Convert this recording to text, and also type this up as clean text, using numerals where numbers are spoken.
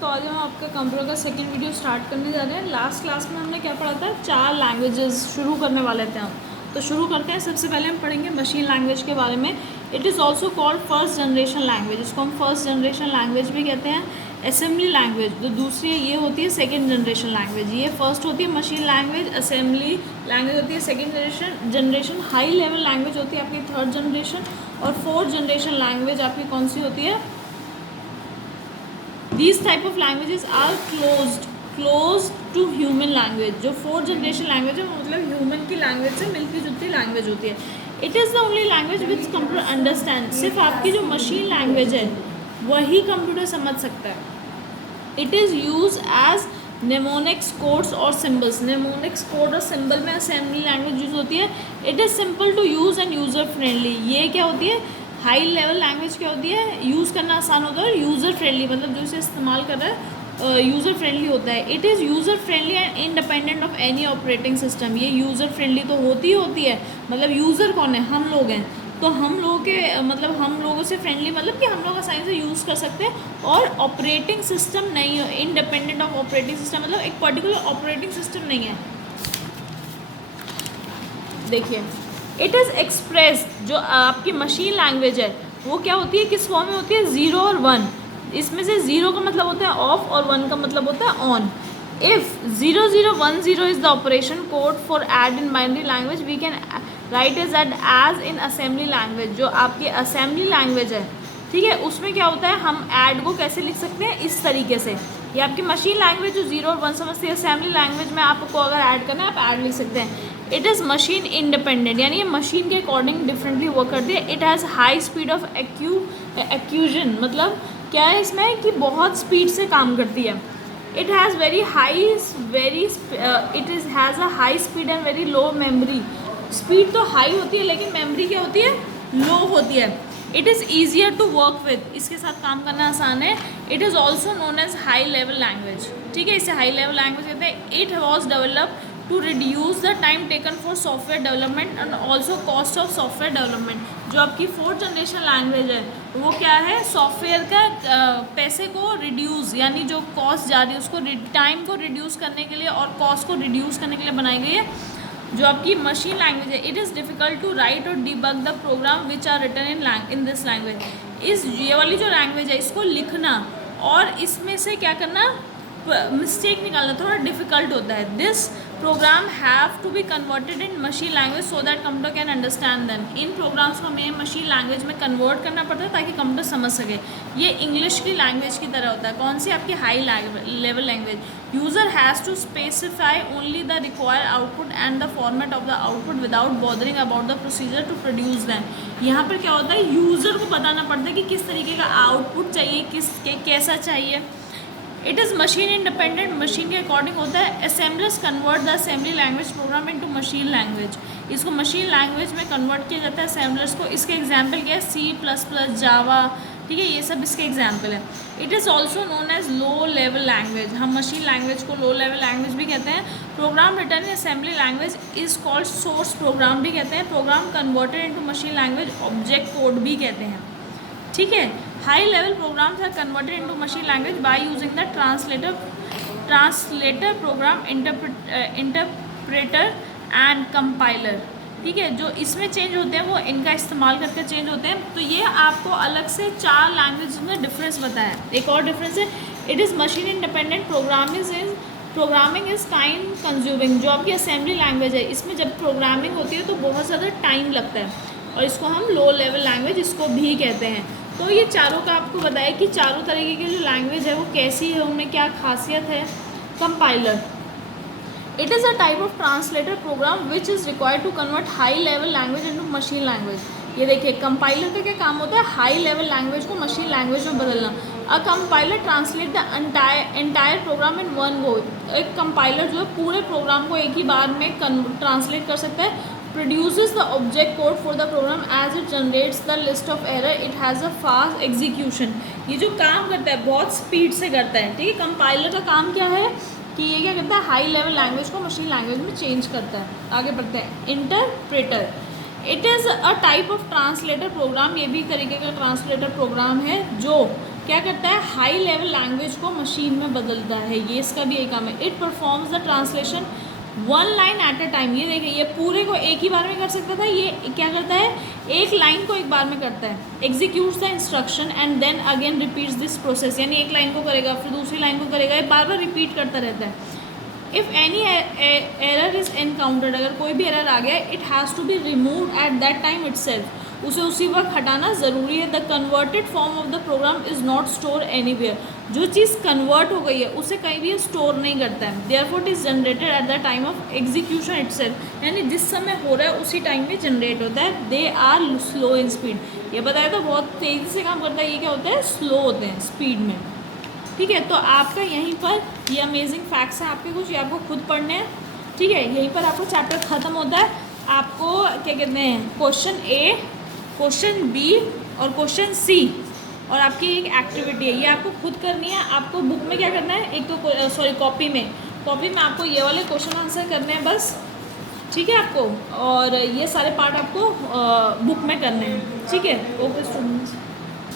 तो आज हम आपका कंप्यूटर का सेकंड वीडियो स्टार्ट करने जा रहे हैं। लास्ट क्लास में हमने क्या पढ़ा था, 4 लैंग्वेजेस शुरू करने वाले थे हम। तो शुरू करते हैं। सबसे पहले हम पढ़ेंगे मशीन लैंग्वेज के बारे में। It is also called first generation language, इसको हम फर्स्ट जनरेशन लैंग्वेज भी कहते हैं। असेंबली लैंग्वेज जो दूसरी है ये होती है सेकेंड जनरेशन लैंग्वेज। ये फर्स्ट होती है मशीन लैंग्वेज, असेंबली लैंग्वेज होती है second generation, high level language होती है आपकी थर्ड जनरेशन, और फोर्थ जनरेशन लैंग्वेज आपकी कौन सी होती है। These type of languages are close to human language। जो फोर्थ जनरेशन लैंग्वेज है मतलब ह्यूमन की लैंग्वेज से मिलती जुलती लैंग्वेज होती है। It is the only language which computer understand. सिर्फ आपकी जो मशीन लैंग्वेज है वही कंप्यूटर समझ सकता है। It is use as mnemonics codes और सिम्बल्स। नेमोनिक्स कोड और सिम्बल में असेंबली लैंग्वेज यूज होती है। It is simple to use and user friendly. ये क्या होती है, हाई लेवल लैंग्वेज क्या होती है, यूज़ करना आसान होता है और यूज़र फ्रेंडली मतलब जो इसे इस्तेमाल कर रहा है यूज़र फ्रेंडली होता है। It is user friendly and independent of any operating system. ये यूज़र फ्रेंडली तो होती है, मतलब यूज़र कौन है, हम लोग हैं। तो हम लोगों के मतलब हम लोगों से फ्रेंडली मतलब कि हम लोग आसानी से यूज़ कर सकते हैं और ऑपरेटिंग सिस्टम नहीं है, इंडिपेंडेंट ऑफ ऑपरेटिंग सिस्टम मतलब एक पर्टिकुलर ऑपरेटिंग सिस्टम नहीं है। देखिए, इट इज़ एक्सप्रेस जो आपकी मशीन लैंग्वेज है वो क्या होती है, किस फॉर्म में होती है, 0 और 1। इसमें से 0 का मतलब होता है ऑफ और 1 का मतलब होता है on. If 0010 is the operation code for add in binary language we can write is at as in assembly language. जो आपकी असेंबली लैंग्वेज है, ठीक है, उसमें क्या होता है, हम ऐड को कैसे लिख सकते हैं, इस तरीके से। ये आपकी मशीन लैंग्वेज जो 0 और 1 समझती है, असेंबली लैंग्वेज में आपको अगर ऐड करना है आप ऐड लिख सकते हैं। इट इज़ मशीन इंडिपेंडेंट यानी ये मशीन के अकॉर्डिंग डिफरेंटली वर्क करती है। It has high speed of execution मतलब क्या है इसमें कि बहुत स्पीड से काम करती है। It has has a high speed and very low memory. Speed तो हाई होती है लेकिन मेमोरी क्या होती है, लो होती है। It is easier to work with, इसके साथ काम करना आसान है। It is also known as high level language, ठीक है, इसे हाई लेवल लैंग्वेज कहते हैं। It was developed to reduce the time taken for software development and also cost of software development। जो आपकी फोर्थ जनरेशन लैंग्वेज है वो क्या है, सॉफ्टवेयर का पैसे को रिड्यूस यानी जो कॉस्ट जा रही है उसको टाइम को रिड्यूस करने के लिए और कॉस्ट को रिड्यूस करने के लिए बनाई गई है जो आपकी मशीन लैंग्वेज है। It is difficult to write और debug the program which are written in this language. ये वाली जो लैंग्वेज है इसको लिखना और इसमें से क्या करना, मिस्टेक निकालना थोड़ा डिफ़िकल्ट होता है। This program have to be converted in machine language so that computer can understand them. इन प्रोग्राम्स को हमें मशीन लैंग्वेज में कन्वर्ट करना पड़ता है ताकि कंप्यूटर समझ सके। ये इंग्लिश की लैंग्वेज की तरह होता है। कौन सी, आपकी high level language. User has to specify only the required output and the format of the output without bothering about the procedure to produce them. यहाँ पर क्या होता है, यूज़र को बताना पड़ता है कि किस तरीके का आउटपुट चाहिए, कैसा चाहिए। It is machine independent, machine के अकॉर्डिंग होता है। Assemblers convert the assembly language program into machine language. इसको मशीन लैंग्वेज में कन्वर्ट किया जाता है असेंबलर्स को। इसके एग्जांपल क्या है, C++, जावा, ठीक है, ये सब इसके एग्जांपल है। It is also known as low level language. हम मशीन लैंग्वेज को लो लेवल लैंग्वेज भी कहते हैं। Program written in assembly language is called source program भी कहते हैं। Program converted into machine language object code भी कहते हैं, ठीक है। High level programs are converted into machine language by using the translator program, interpreter and compiler, ठीक है। जो इसमें चेंज होते हैं वो इनका इस्तेमाल करके चेंज होते हैं। तो ये आपको अलग से 4 लैंग्वेज में डिफरेंस बताया। एक और डिफरेंस है, it is machine independent programming is time consuming. जो आपकी असेंबली लैंग्वेज है इसमें जब प्रोग्रामिंग होती है तो बहुत ज़्यादा टाइम लगता है और इसको हम लो लेवल लैंग्वेज इसको भी कहते हैं। तो ये चारों का आपको बताया कि चारों तरीके की जो लैंग्वेज है वो कैसी है, उनमें क्या खासियत है। Compiler, it is a type of translator program which is required to convert high level language into machine language. ये देखिए, कंपाइलर का क्या काम होता है, हाई लेवल लैंग्वेज को मशीन लैंग्वेज में बदलना। A compiler translate the entire program in one go. एक कंपाइलर जो है पूरे प्रोग्राम को एक ही बार में ट्रांसलेट कर सकता है। produces the object code for the program as it generates the list of error। it has a fast execution। ये जो काम करता है बहुत स्पीड से करता है, ठीक है। कंपाइलर का काम क्या है कि ये क्या करता है, हाई लेवल लैंग्वेज को मशीन लैंग्वेज में चेंज करता है। आगे बढ़ते हैं, interpreter, it is a type of translator program. ये भी तरीके का ट्रांसलेटर प्रोग्राम है जो क्या करता है, हाई लेवल लैंग्वेज को मशीन में बदलता है, ये इसका भी यही काम है। It performs the translation one line at a time. ये देखिए, ये पूरे को एक ही बार में कर सकता था, ये क्या करता है, एक लाइन को एक बार में करता है। Executes the instruction and then again repeats this process, यानी एक लाइन को करेगा फिर दूसरी लाइन को करेगा, ये बार बार रिपीट करता रहता है। If any error is encountered, अगर कोई भी एरर आ गया, it has to be removed at that time itself, उसे उसी वक्त हटाना ज़रूरी है। The converted form of the program is not store anywhere, जो चीज़ कन्वर्ट हो गई है उसे कहीं भी स्टोर नहीं करता है। Therefore it is generated at the time of execution itself, यानी जिस समय हो रहा है उसी टाइम में जनरेट होता है। They are slow in speed, ये बताया तो बहुत तेज़ी से काम करता है, ये क्या होता है, स्लो होते हैं स्पीड में। ठीक है, तो आपका यहीं पर ये अमेजिंग फैक्ट्स हैं आपके कुछ, ये आपको खुद पढ़ने हैं। ठीक है, यहीं पर आपको चैप्टर ख़त्म होता है। आपको क्या कहते हैं, क्वेश्चन ए, क्वेश्चन बी और क्वेश्चन सी, और आपकी एक एक्टिविटी है, ये आपको खुद करनी है। आपको बुक में क्या करना है, एक तो सॉरी कॉपी में आपको ये वाले क्वेश्चन आंसर करने हैं बस। ठीक है आपको, और ये सारे पार्ट आपको बुक में करने हैं। ठीक है, ओके स्टूडेंट्स।